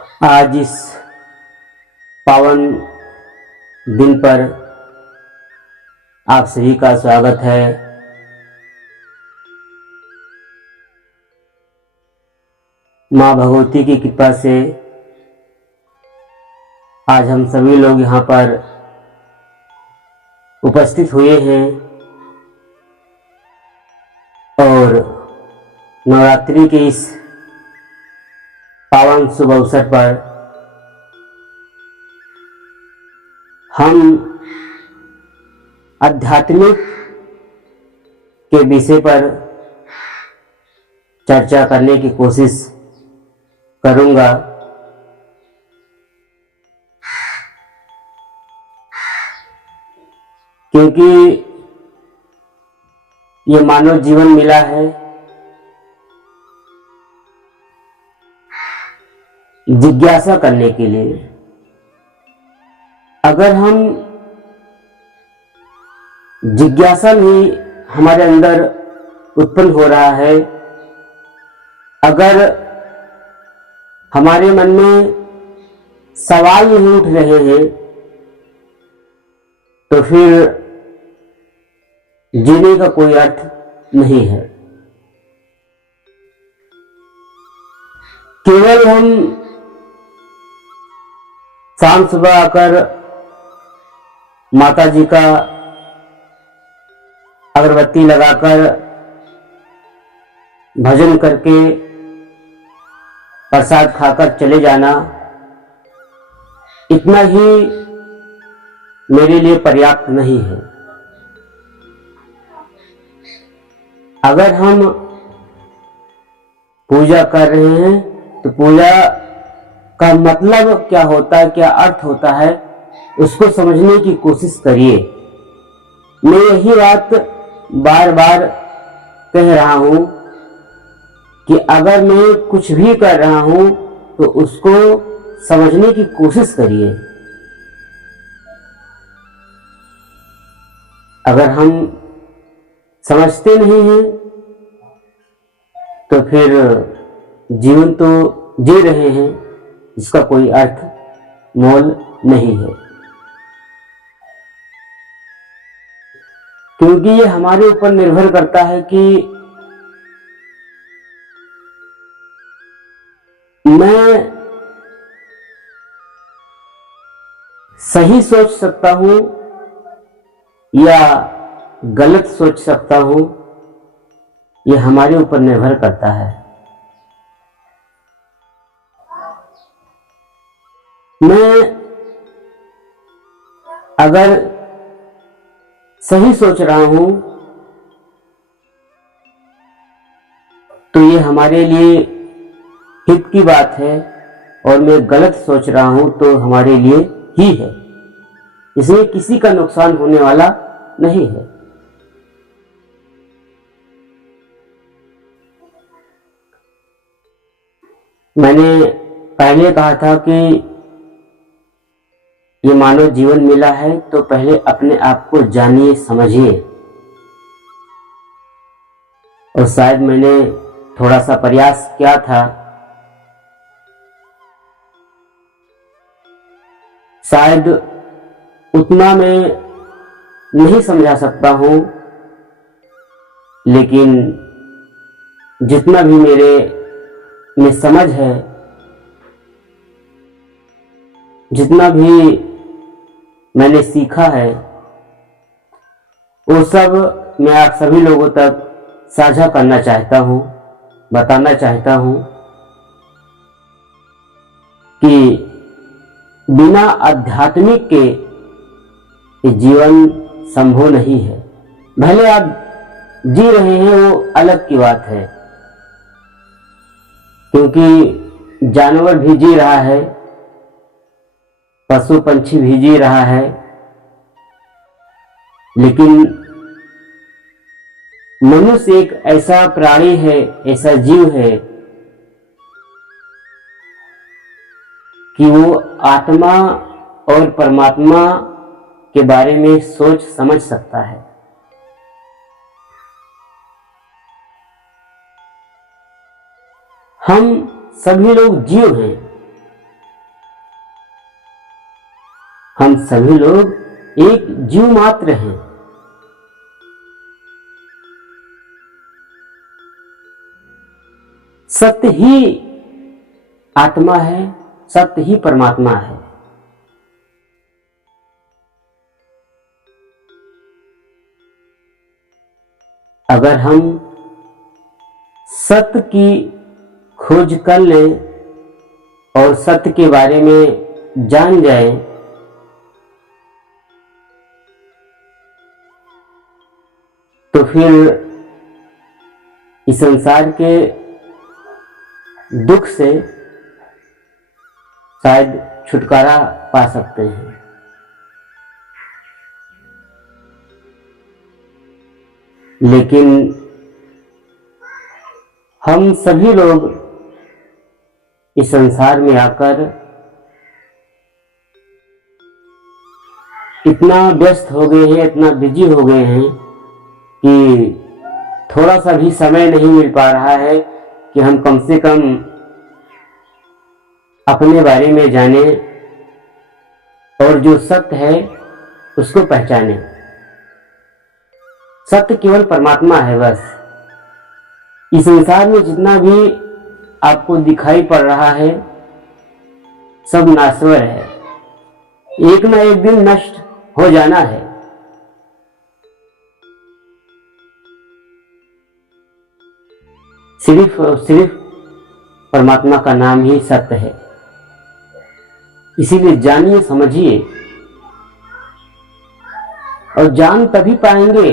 आज इस पावन दिन पर आप सभी का स्वागत है। माँ भगवती की कृपा से आज हम सभी लोग यहाँ पर उपस्थित हुए हैं और नवरात्रि के इस पावन शुभ अवसर पर हम आध्यात्मिक के विषय पर चर्चा करने की कोशिश करूंगा। क्योंकि ये मानव जीवन मिला है जिज्ञासा करने के लिए। अगर हम जिज्ञासा नहीं हमारे अंदर उत्पन्न हो रहा है, अगर हमारे मन में सवाल नहीं उठ रहे हैं, तो फिर जीने का कोई अर्थ नहीं है। केवल हम शाम सुबह आकर माता जी का अगरबत्ती लगाकर भजन करके प्रसाद खाकर चले जाना, इतना ही मेरे लिए पर्याप्त नहीं है। अगर हम पूजा कर रहे हैं तो पूजा का मतलब क्या होता है, क्या अर्थ होता है, उसको समझने की कोशिश करिए। मैं यही बात बार बार कह रहा हूं कि अगर मैं कुछ भी कर रहा हूं तो उसको समझने की कोशिश करिए। अगर हम समझते नहीं हैं तो फिर जीवन तो जी रहे हैं, इसका कोई अर्थ मोल नहीं है। क्योंकि ये हमारे ऊपर निर्भर करता है कि मैं सही सोच सकता हूं या गलत सोच सकता हूं, यह हमारे ऊपर निर्भर करता है। मैं अगर सही सोच रहा हूं तो ये हमारे लिए हित की बात है, और मैं गलत सोच रहा हूं तो हमारे लिए ही है। इसमें किसी का नुकसान होने वाला नहीं है। मैंने पहले कहा था कि ये मानव जीवन मिला है तो पहले अपने आप को जानिए, समझिए। और शायद मैंने थोड़ा सा प्रयास किया था, शायद उतना मैं नहीं समझा सकता हूं, लेकिन जितना भी मेरे में समझ है, जितना भी मैंने सीखा है, वो सब मैं आप सभी लोगों तक साझा करना चाहता हूं, बताना चाहता हूं कि बिना आध्यात्मिक के ये जीवन संभव नहीं है। भले आप जी रहे हैं वो अलग की बात है, क्योंकि जानवर भी जी रहा है, पशु पंछी भी जी रहा है, लेकिन मनुष्य एक ऐसा प्राणी है, ऐसा जीव है कि वो आत्मा और परमात्मा के बारे में सोच समझ सकता है। हम सभी लोग जीव हैं, हम सभी लोग एक जीव मात्र हैं। सत्य ही आत्मा है, सत्य ही परमात्मा है। अगर हम सत्य की खोज कर लें और सत्य के बारे में जान जाएं, तो फिर इस संसार के दुख से शायद छुटकारा पा सकते हैं। लेकिन हम सभी लोग इस संसार में आकर इतना व्यस्त हो गए हैं, इतना बिजी हो गए हैं कि थोड़ा सा भी समय नहीं मिल पा रहा है कि हम कम से कम अपने बारे में जाने और जो सत्य है उसको पहचाने। सत्य केवल परमात्मा है बस। इस संसार में जितना भी आपको दिखाई पड़ रहा है सब नाश्वर है, एक ना एक दिन नष्ट हो जाना है। सिर्फ और सिर्फ परमात्मा का नाम ही सत्य है। इसीलिए जानिए, समझिए, और जान तभी पाएंगे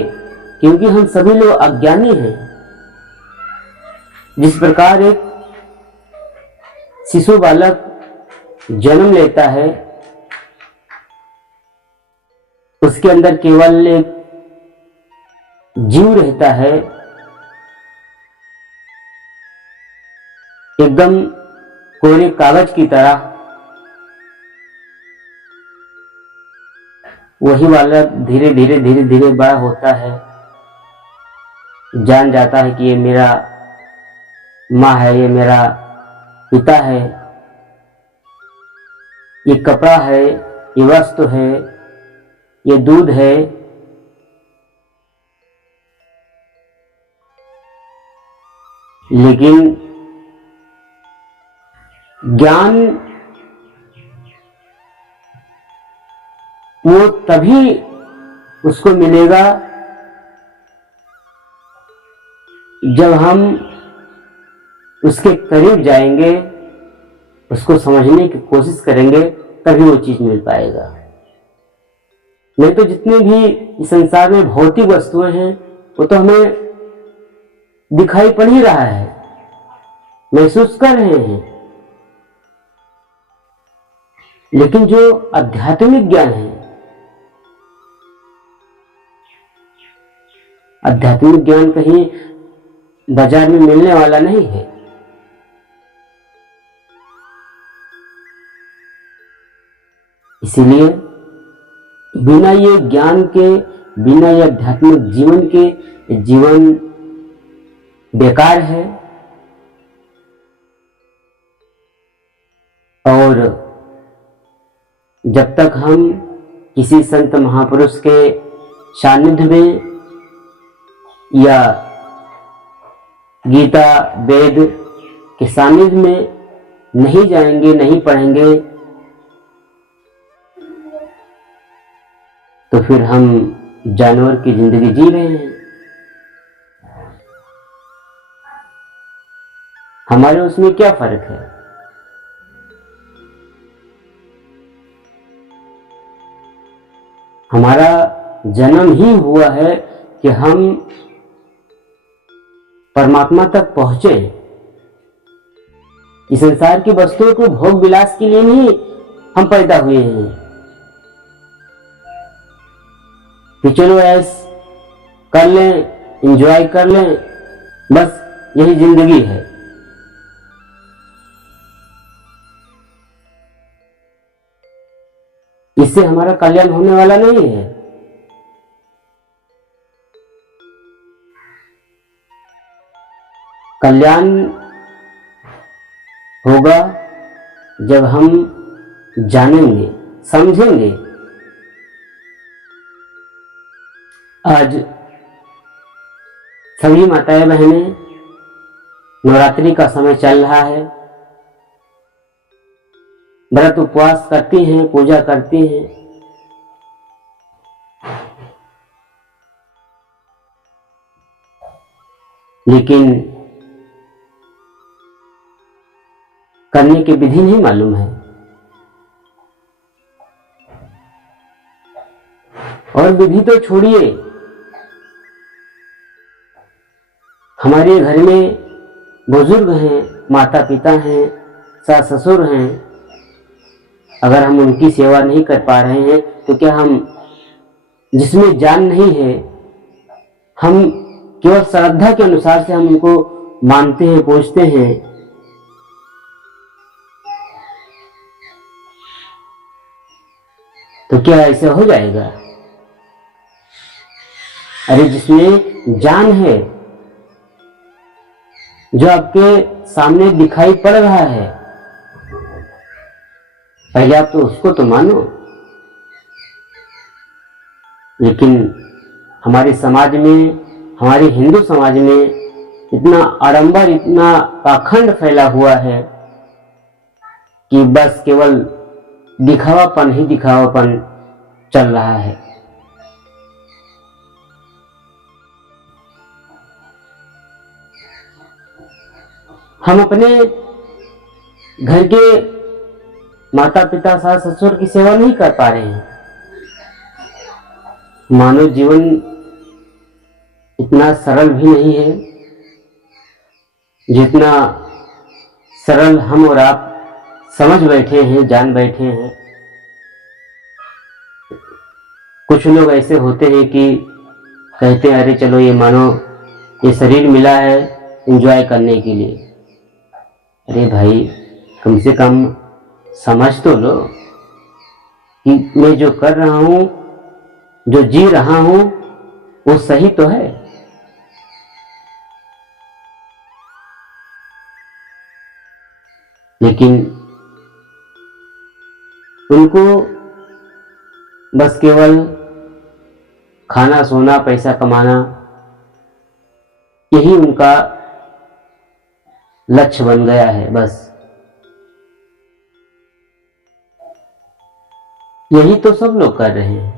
क्योंकि हम सभी लोग अज्ञानी हैं। जिस प्रकार एक शिशु बालक जन्म लेता है, उसके अंदर केवल एक जीव रहता है, एकदम कोरे कागज की तरह। वही बालक धीरे धीरे धीरे धीरे बड़ा होता है, जान जाता है कि ये मेरा माँ है, ये मेरा पिता है, ये कपड़ा है, ये वस्त्र है, ये दूध है। लेकिन ज्ञान वो तभी उसको मिलेगा जब हम उसके करीब जाएंगे, उसको समझने की कोशिश करेंगे, तभी वो चीज मिल पाएगा। नहीं तो जितने भी इस संसार में भौतिक वस्तुएं हैं वो तो हमें दिखाई पड़ ही रहा है, महसूस कर रहे हैं। लेकिन जो आध्यात्मिक ज्ञान है, आध्यात्मिक ज्ञान कहीं बाजार में मिलने वाला नहीं है। इसीलिए बिना ये ज्ञान के, बिना ये आध्यात्मिक जीवन के जीवन बेकार है। और जब तक हम किसी संत महापुरुष के सानिध्य में या गीता वेद के सानिध्य में नहीं जाएंगे, नहीं पढ़ेंगे, तो फिर हम जानवर की जिंदगी जी रहे हैं। हमारे उसमें क्या फर्क है? हमारा जन्म ही हुआ है कि हम परमात्मा तक पहुंचे। इस संसार की वस्तुओं को भोग विलास के लिए नहीं हम पैदा हुए हैं कि चलो ऐस कर लें, एंजॉय कर लें, बस यही जिंदगी है। इससे हमारा कल्याण होने वाला नहीं है। कल्याण होगा जब हम जानेंगे, समझेंगे आज सभी माताएं बहनें, नवरात्रि का समय चल रहा है, व्रत उपवास करती हैं, पूजा करती हैं। लेकिन करने की विधि नहीं मालूम है। और विधि तो छोड़िए, हमारे घर में बुजुर्ग हैं, माता पिता हैं, सास ससुर हैं, अगर हम उनकी सेवा नहीं कर पा रहे हैं तो क्या हम, जिसमें जान नहीं है, हम केवल श्रद्धा के अनुसार से हम उनको मानते हैं, पूजते हैं, तो क्या ऐसे हो जाएगा? अरे जिसमें जान है, जो आपके सामने दिखाई पड़ रहा है, पहले आप तो उसको तो मानो। लेकिन हमारे समाज में, हमारे हिंदू समाज में इतना आडंबर, इतना पाखंड फैला हुआ है कि बस केवल दिखावापन ही दिखावापन चल रहा है। हम अपने घर के माता पिता, सास ससुर की सेवा नहीं कर पा रहे हैं। मानव जीवन इतना सरल भी नहीं है जितना सरल हम और आप समझ बैठे हैं, जान बैठे हैं। कुछ लोग ऐसे होते हैं कि कहते हैं, अरे चलो ये मानो ये शरीर मिला है एंजॉय करने के लिए। अरे भाई, कम से कम समझ तो लो कि मैं जो कर रहा हूं, जो जी रहा हूं, वो सही तो है। लेकिन उनको बस केवल खाना, सोना, पैसा कमाना, यही उनका लक्ष्य बन गया है। बस यही तो सब लोग कर रहे हैं।